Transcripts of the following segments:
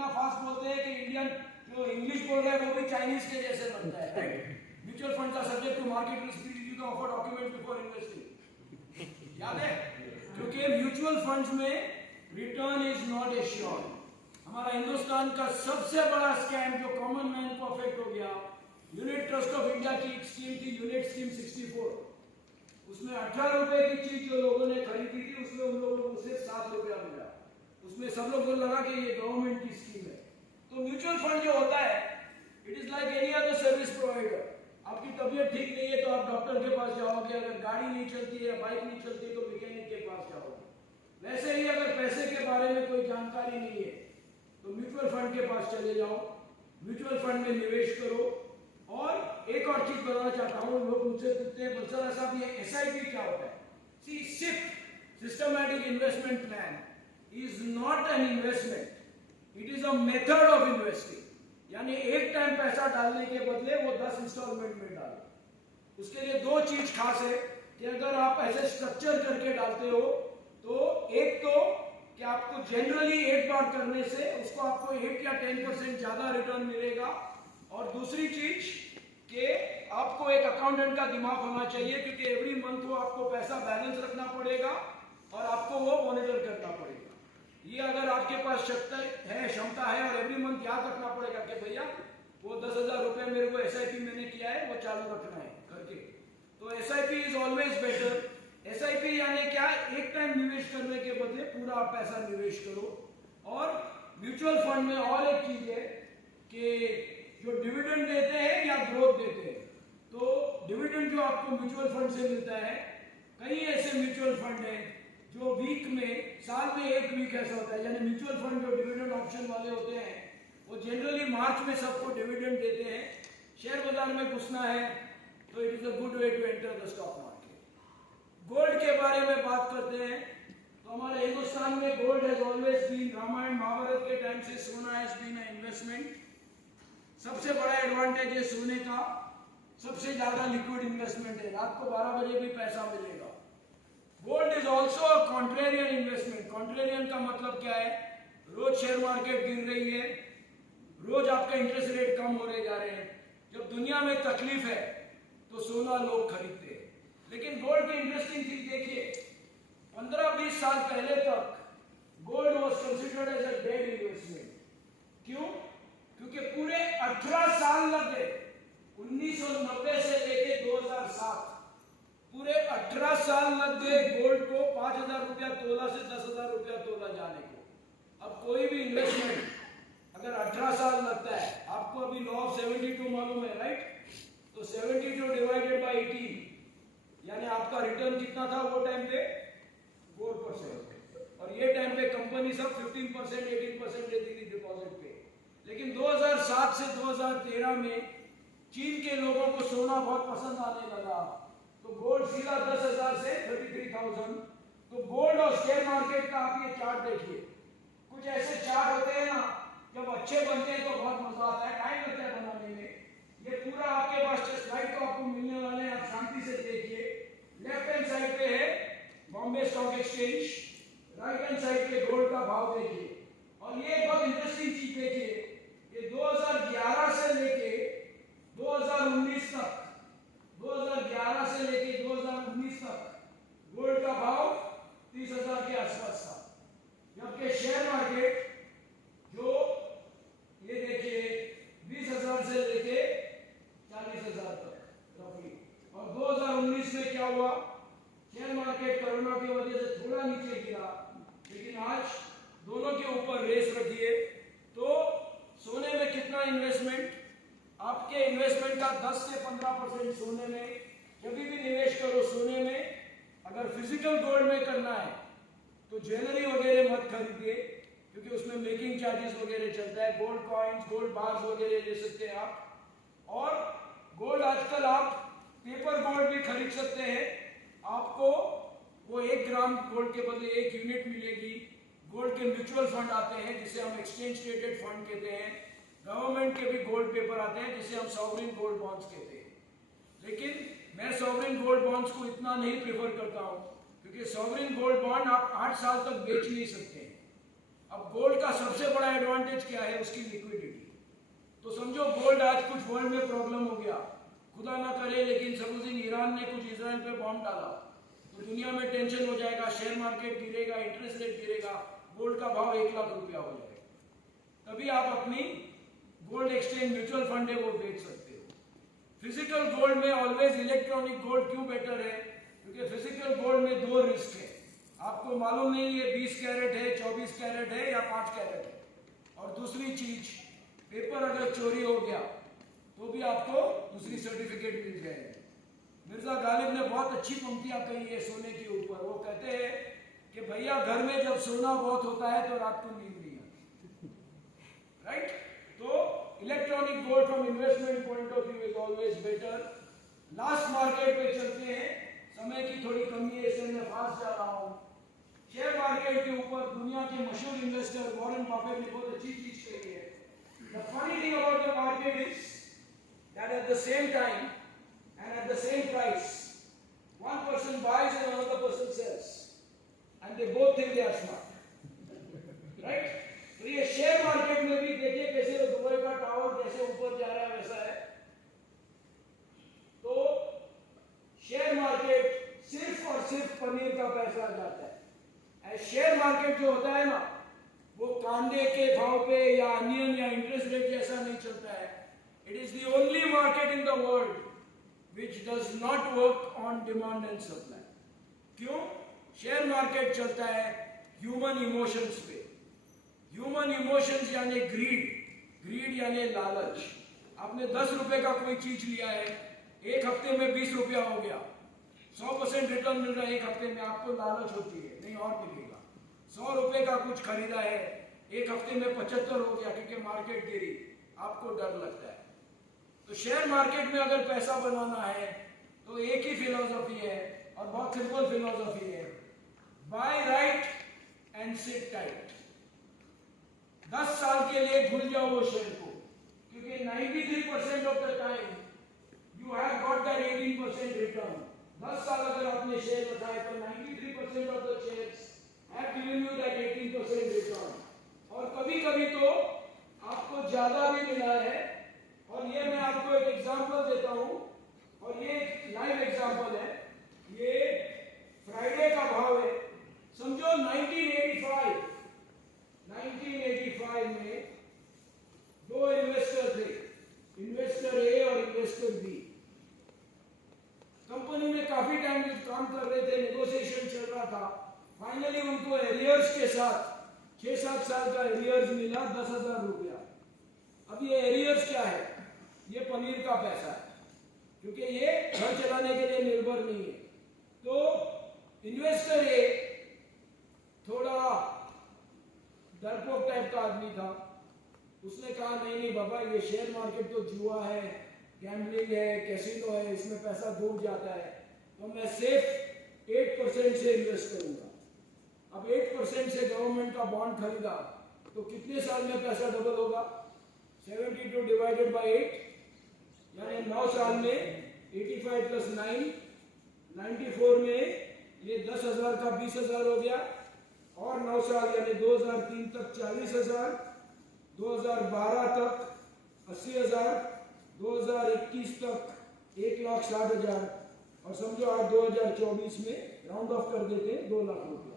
इतना फास्ट बोलते हैं कि इंडियन जो इंग्लिश बोल रहे हैं वो भी चाइनीज के जैसे बनता है, राइट? म्यूचुअल फंड का subject to market risk review of document before investing, याद है? क्योंकि म्यूचुअल फंड्स में रिटर्न इज नॉट एश्योर्ड। हमारा हिंदुस्तान का सबसे बड़ा स्कैम जो कॉमन मैन को अफेक्ट हो गया, यूनिट ट्रस्ट ऑफ इंडिया की एक स्कीम थी, यूनिट स्कीम 64, उसमें 18 रुपए की चीज जो लोगों ने खरीदी थी उसमें उन लोगों को सिर्फ 7 रुपया मिला। उसमें सब लोग को लगा कि ये गवर्नमेंट की स्कीम है। तो म्यूचुअल फंड जो होता है, it is like any other service provider. आपकी तबीयत ठीक नहीं है तो आप डॉक्टर के पास जाओगे, अगर गाड़ी नहीं चलती है, बाइक नहीं चलती तो मैकेनिक के पास जाओगे। वैसे ही अगर पैसे के बारे में कोई जानकारी नहीं है तो म्यूचुअल फंड के पास चले जाओ, म्यूचुअल फंड में निवेश करो। और एक और चीज बताना चाहता हूँ, लोग मुझसे पूछते हैं बलसर साहब ये एसआईपी क्या होता है? See SIP, systematic investment plan, is not an investment, it is a method of investing. यानी एक टाइम पैसा डालने के बदले वो 10 इंस्टॉलमेंट में डालो। उसके लिए दो चीज खास है कि अगर आप ऐसे स्ट्रक्चर करके डालते हो तो एक तो कि आपको जनरली एक बार करने से उसको आपको 8 या 10% ज्यादा रिटर्न मिलेगा, और दूसरी चीज कि आपको एक अकाउंटेंट का दिमाग होना चाहिए, क्योंकि एवरी मंथ वो आपको पैसा बैलेंस रखना पड़ेगा और आपको वो मॉनिटर करना पड़ेगा। ये अगर आपके पास क्षमता है और एवरी मंथ याद रखना पड़ेगा कि भैया वो 10,000 रुपए मेरे को एसआईपी मैंने किया है, वो चालू रखना है करके, तो SIP is always better. SIP यानी क्या? एक टाइम निवेश करने के बदले पूरा आप पैसा निवेश करो। और म्यूचुअल फंड में और एक चीज है कि जो डिविडेंड देते हैं या ग्रोथ देते हैं, तो डिविडेंड जो आपको म्यूचुअल फंड से मिलता है, कई ऐसे म्यूचुअल फंड है जो वीक में, साल में एक वीक ऐसा होता है, यानी म्यूचुअल फंड जो डिविडेंड ऑप्शन वाले होते हैं वो जनरली मार्च में सबको डिविडेंड देते हैं। शेयर बाजार में घुसना है तो it is a good way to enter the stock market. Gold के बारे में बात करते हैं तो हमारे हिंदुस्तान में gold has always been, Ramayana Mahabharata के टाइम से सोना हैज बीन अ इन्वेस्टमेंट। सबसे बड़ा एडवांटेज है सोने का, सबसे ज्यादा लिक्विड इन्वेस्टमेंट है, रात को 12 बजे भी पैसा मिलेगा। Gold is also a contrarian investment. Contrarian का मतलब क्या है? रोज शेयर मार्केट गिर रही है, रोज आपका इंटरेस्ट रेट कम हो रहे जा रहे हैं, जब दुनिया में तकलीफ है तो सोना लोग खरीदते हैं। लेकिन गोल्ड की इंटरेस्टिंग चीज देखिए, 15-20 साल पहले तक gold was considered as a dead investment. क्यों? क्योंकि पूरे 18 साल लग गए, 1990 से लेके 2007, पूरे 18 साल लग गए गोल्ड को 5,000 रुपया तोला से 10,000 रुपया तोला जाने को। अब कोई भी इन्वेस्टमेंट अगर 18 साल लगता है, आपको अभी लॉ ऑफ 72 मालूम है, राइट? तो 72 डिवाइडेड बाय 18, यानी आपका रिटर्न कितना था वो टाइम पे? 4%। और ये टाइम पे कंपनी सब 15%, 18% देती थी डिपॉजिट पे। लेकिन 2007 से 2013 में चीन के लोगों को सोना बहुत पसंद आने लगा, तो गोल्ड सीधा 10,000 से 33,000। तो गोल्ड और शेयर मार्केट का आप ये चार्ट देखिए, कुछ ऐसे चार्ट होते हैं ना, जब अच्छे बनते हैं तो बहुत मजा आता है, टाइम लगता है बनाने में। ये पूरा आपके पास स्लाइड तो आपको मिलने वाले हैं, आप शांति से देखिए। लेफ्ट हैंड साइड पे है Bombay stock exchange, right hand side पे गोल्ड का भाव देखिए। और ये बहुत इंटरेस्टिंग चीज देखिए, ये 2011 से लेके 2019 तक, 2011 से लेके 2019 तक गोल्ड का भाव 30,000 के आसपास था, जबकि शेयर मार्केट जो ये देखिए 20,000 से लेके 40,000 तक रफली। और 2019 में क्या हुआ? शेयर मार्केट कोरोना की वजह से थोड़ा नीचे गिरा, लेकिन आज दोनों के ऊपर रेस रखिए। तो सोने में कितना इन्वेस्टमेंट? आपके इन्वेस्टमेंट का 10 से 15% सोने में, जब भी निवेश करो सोने में। अगर फिजिकल गोल्ड में करना है तो ज्वेलरी वगैरह मत खरीदिए, क्योंकि उसमें मेकिंग चार्जेस वगैरह चलता है। गोल्ड कॉइन्स, गोल्ड बार्स वगैरह ले सकते हैं आप। और गोल्ड आजकल आप पेपर गोल्ड भी खरीद सकते हैं, आपको वो 1 ग्राम गोल्ड के बदले 1 यूनिट मिलेगी। गोल्ड के म्यूचुअल फंड आते हैं जिसे हम एक्सचेंज ट्रेडेड फंड कहते हैं। गवर्नमेंट के भी गोल्ड पेपर आते हैं जिसे हम सॉवरेन गोल्ड बॉन्ड्स कहते हैं। लेकिन मैं सॉवरेन गोल्ड बॉन्ड्स को इतना नहीं प्रेफर करता हूं, क्योंकि सॉवरेन गोल्ड बॉन्ड आप 8 साल तक बेच नहीं सकते। अब गोल्ड का सबसे बड़ा एडवांटेज क्या है? उसकी लिक्विडिटी। तो समझो गोल्ड आज कुछ वर्ल्ड में प्रॉब्लम हो गया, खुदा ना करे, लेकिन सपोजिंग ईरान ने कुछ इजराइल पे बॉम्ब डाला, तो दुनिया में टेंशन हो जाएगा, शेयर मार्केट गिरेगा, इंटरेस्ट रेट गिरेगा, गोल्ड का भाव 1 लाख रुपया हो जाएगा। तभी आप अपनी गोल्ड एक्सचेंज म्यूचुअल फंड है वो बेच सकते हो। फिजिकल गोल्ड में ऑलवेज इलेक्ट्रॉनिक गोल्ड क्यों बेटर है? क्योंकि फिजिकल गोल्ड में 2 रिस्क है। आपको मालूम नहीं ये 20 कैरेट है, 24 कैरेट है या 5 कैरेट है। और दूसरी चीज, पेपर अगर चोरी हो गया तो भी आपको दूसरी सर्टिफिकेट मिल जाएगी। मिर्जा गालिब ने बहुत अच्छी पंक्तियां कही है सोने के ऊपर। वो कहते हैं कि भैया घर में जब सोना बहुत होता है तो रात को नींद नहीं आती, राइट? तो electronic gold from investment point of view is always better. Last market पे चलते हैं, समय की थोड़ी कमी है इसलिए मैं फास्ट जा रहा हूं। शेयर मार्केट के ऊपर दुनिया के मशहूर इन्वेस्टर वॉरेन बफेट ने बहुत अच्छी चीज कही है। The funny thing about the market is that at the same time and at the same price, one person buys and another person sells, and they both think they are smart, right? तो ये share market में भी देखिए कैसे Dubai का tower जैसे ऊपर जा रहा है वैसा है। तो शेयर मार्केट सिर्फ और सिर्फ पनीर का पैसा जाता है। शेयर मार्केट जो होता है ना, वो कांदे के भाव पे या अनियन या इंटरेस्ट रेट जैसा नहीं चलता है। It is the only market in the world which does not work on demand and supply. क्यों? शेयर मार्केट चलता है ह्यूमन इमोशंस पे। ह्यूमन इमोशंस यानी ग्रीड यानी लालच। आपने 10 रुपए का कोई चीज लिया है, एक हफ्ते में 20 रुपया हो गया, 100% रिटर्न मिल रहा है एक हफ्ते में, आपको लालच होती है नहीं और मिलेगा। 100 रुपए का कुछ खरीदा है, एक हफ्ते में 75 हो गया क्योंकि मार्केट गिरी, आपको डर लगता है। तो शेयर मार्केट में अगर पैसा बनाना है तो एक ही फिलॉसफी है और बहुत सिंपल फिलॉसफी है, buy right and sit tight. 10 साल के लिए भूल जाओ वो शेयर को, क्योंकि 93% of the time you have got that 18% return. 10 साल अगर आपने शेयर रखा है तो 93% of the shares have given you that 18% return। और कभी कभी तो आपको ज्यादा भी मिला है। और ये मैं आपको एक एग्जांपल देता हूं, और ये लाइव एग्जांपल है। ये फ्राइडे का भाव है। समझो 1985 में 2 इन्वेस्टर थे, इन्वेस्टर ए और इन्वेस्टर बी। कंपनी में काफी टाइम काम कर रहे थे, नेगोशिएशन चल रहा था। फाइनली उनको एरियर्स के साथ 6-7 साल का एरियर्स मिला 10,000 रुपया। अब ये एरियर्स क्या है? ये पनीर का पैसा है, क्योंकि ये घर चलाने के लिए निर्भर नहीं है। तो इन्वेस्टर ए थोड़ा डरपोक टाइप का आदमी था। उसने कहा नहीं बाबा, ये शेयर मार्केट तो जुआ है, गैम्बलिंग है, कैसीनो है, इसमें पैसा डूब जाता है, तो मैं सिर्फ 8% से इन्वेस्ट करूंगा। अब 8% से गवर्नमेंट का बॉन्ड खरीदा तो कितने साल में पैसा डबल होगा? 72 डिवाइडेड बाय 8 यानी 9 साल में 85 प्लस 9, 94 में ये 10,000 का 20,000 हो गया, और 9 साल यानी 2003 तक 40,000, 2012 तक 80,000, 2021 तक 1,60,000, और समझो आज 2024 में राउंड ऑफ कर देते हैं 2 लाख रुपया।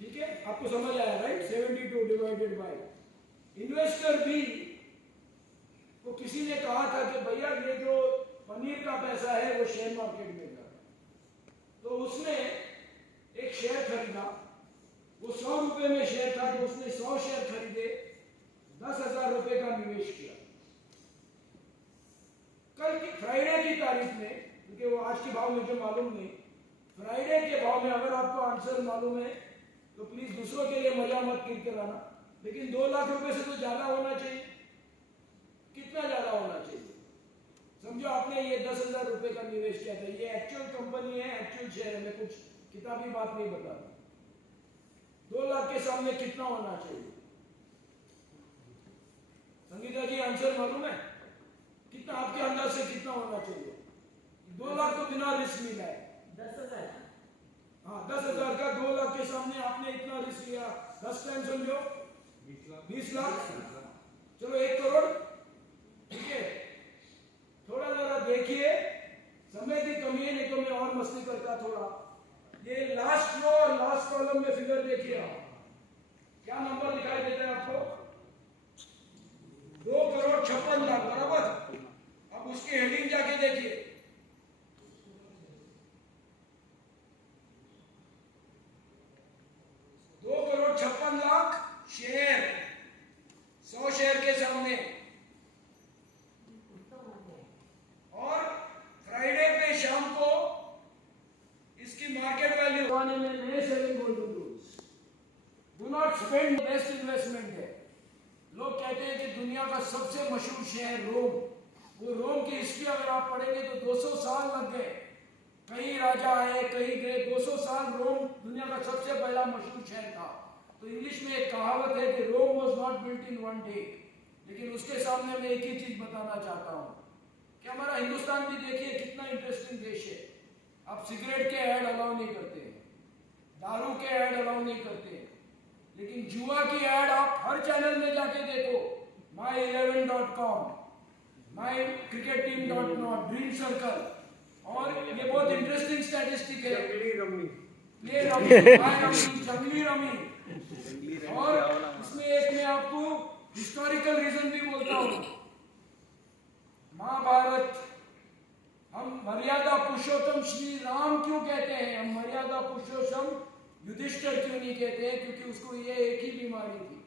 ठीक है, आपको समझ आया right? 72 divided by. Investor B को किसी ने कहा था कि भैया ये जो पनीर का पैसा है वो शेयर मार्केट में जा, तो उसने एक शेयर खरीदा। वो 100 रुपए में शेयर था, तो उसने 100 शेयर खरीदे, 10,000 रुपए का निवेश किया। कल की फ्राइडे की तारीख में, क्योंकि वो आज के भाव मुझे मालूम नहीं, फ्राइडे के भाव में अगर आपको आंसर मालूम है तो प्लीज दूसरों के लिए मजा मत कराना, लेकिन 2 लाख रुपए से तो ज्यादा होना चाहिए। कितना ज्यादा होना चाहिए? समझो आपने ये 10,000 रुपए का निवेश किया था, ये एक्चुअल कंपनी है, एक्चुअल शेयर है, मैं कुछ किताबी बात नहीं बता रहा। 2 लाख के सामने कितना होना चाहिए? संगीता जी आंसर मालूम है? कितना आपके अंदाज से कितना होना चाहिए? 2 लाख तो बिना रिस्क मिला है। 10,000। हाँ 10,000 का 2 लाख के सामने आपने इतना रिस्क लिया, 10 टाइम समझो 20 लाख, चलो 1 करोड़, ठीक है। थोड़ा जरा देखिए, समय की कमी है, नहीं तो मैं और मस्ती करता थोड़ा। ये लास्ट रो और लास्ट कॉलम में फिगर देखिए आप, क्या नंबर दिखाई देता है आपको? 2,56,00,000, बराबर। अब उसकी हेडिंग जाके देखिए, 2,56,00,000 शेयर, 100 शेयर के सामने। और फ्राइडे पे शाम को इसकी मार्केट वैल्यू आने में नए selling golden rules, do not spend, best investment है। लोग कहते हैं कि दुनिया का सबसे मशहूर शहर रोम, वो रोम की हिस्ट्री अगर आप पढ़ेंगे तो 200 साल लग गए, कई राजा आए कई गए, 200 साल रोम दुनिया का सबसे पहला मशहूर शहर था। तो इंग्लिश में एक कहावत है कि Rome was not built in one day. लेकिन उसके सामने मैं एक ही चीज बताना चाहता हूँ कि हमारा हिंदुस्तान भी देखिए कितना इंटरेस्टिंग देश है। आप सिगरेट के ऐड अलाउ नहीं करते हैं, दारू के ऐड अलाउ नहीं करते हैं, लेकिन जुआ की ऐड आप हर चैनल में जाके देखो, my11.com, mycricketteam.com, ड्रीम सर्कल। और ये बहुत इंटरेस्टिंग स्टैटिस्टिक है, प्ले रमी, जंगली रमी। और इसमें एक मैं आपको हिस्टोरिकल रीजन भी बोलता हूँ। महाभारत, हम मर्यादा पुरुषोत्तम श्री राम क्यों कहते हैं? हम मर्यादा पुरुषोत्तम युधिष्ठिर क्यों नहीं कहते हैं? क्योंकि उसको ये एक ही बीमारी थी,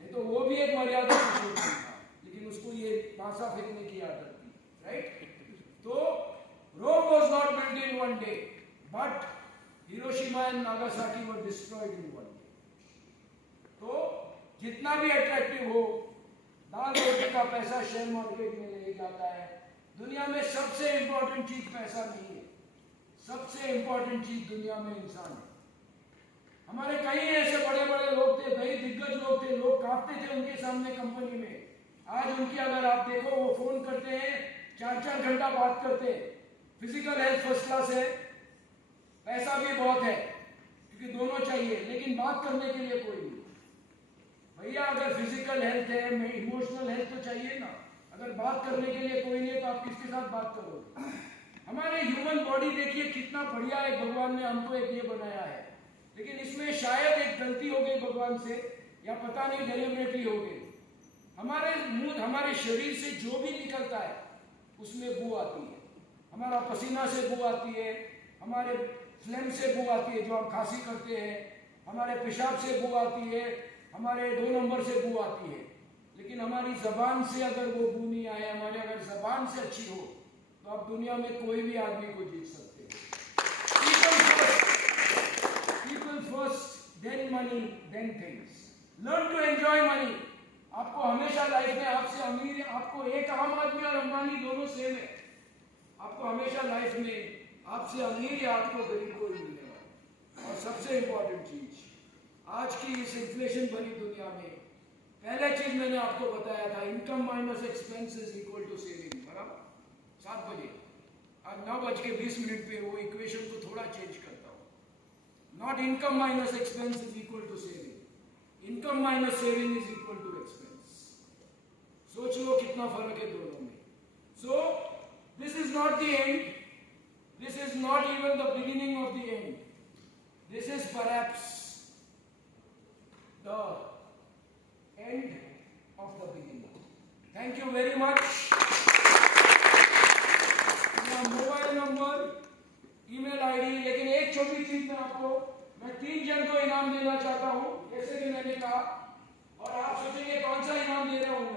नहीं तो वो भी एक मर्यादा पुरुषोत्तम था, लेकिन उसको ये पासा फेंकने की आदत थी, राइट? तो Rome was not built in one day, but Hiroshima and Nagasaki were destroyed in one day. तो जितना भी अट्रैक्टिव हो, दाल रोटी का पैसा शेयर मार्केट में ले जाता है। दुनिया में सबसे इंपॉर्टेंट चीज पैसा नहीं है, सबसे इंपॉर्टेंट चीज दुनिया में इंसान है। हमारे कई ऐसे बड़े बड़े लोग थे, कई दिग्गज लोग थे, लोग कांपते थे उनके सामने कंपनी में। आज उनकी अगर आप देखो, वो फोन करते हैं, 4-4 घंटा बात करते हैं। फिजिकल हेल्थ फर्स्ट क्लास है, पैसा भी बहुत है, क्योंकि दोनों चाहिए, लेकिन बात करने के लिए कोई नहीं। भैया अगर फिजिकल हेल्थ है, इमोशनल हेल्थ तो चाहिए ना। अगर बात करने के लिए कोई नहीं तो आप किसके साथ बात करोगे? हमारे ह्यूमन बॉडी देखिए कितना बढ़िया है, भगवान ने हमको एक ये बनाया है, लेकिन इसमें शायद एक गलती हो गई भगवान से, या पता नहीं डेलिबरेटली हो गई। हमारे मुंह, हमारे शरीर से जो भी निकलता है उसमें बू आती है। हमारा पसीना से बू आती है, हमारे फ्लेम से बू आती है जो हम खांसी करते हैं, हमारे पेशाब से बू आती है, हमारे 2 नंबर से बू आती है। लेकिन हमारी जबान से अगर वो बू नहीं आए, हमारी अगर जबान से अच्छी हो, तो आप दुनिया में कोई भी आदमी को जीत सकते हैं। People first, then money, then things. Learn to enjoy money. आपको हमेशा लाइफ में आपसे अमीर, आपको एक आम आदमी और अंबानी दोनों सेम है। आपको हमेशा लाइफ में आपसे अमीर या आपको गरीब कोई मिलने वाला। और सबसे इंपॉर्टेंट चीज आज की इस इन्फ्लेशन भरी दुनिया में, पहले चीज मैंने आपको बताया था, income minus expense is equal to saving, बराबर? 7 बजे, आज 9:20 पे वो इक्वेशन को थोड़ा चेंज करता हूँ। Not income minus expense is equal to saving, income minus saving is equal to expense. सोच लो कितना फर्क है दोनों में। So this is not the end, this is not even the beginning of the end, this is perhaps the end of the beginning. Thank you very much. मेरा mobile number, email ID, लेकिन एक छोटी चीज मैं 3 जन को इनाम देना चाहता हूं, जैसे कि मैंने कहा, और आप सोचेंगे कौन सा इनाम दे रहा हूं।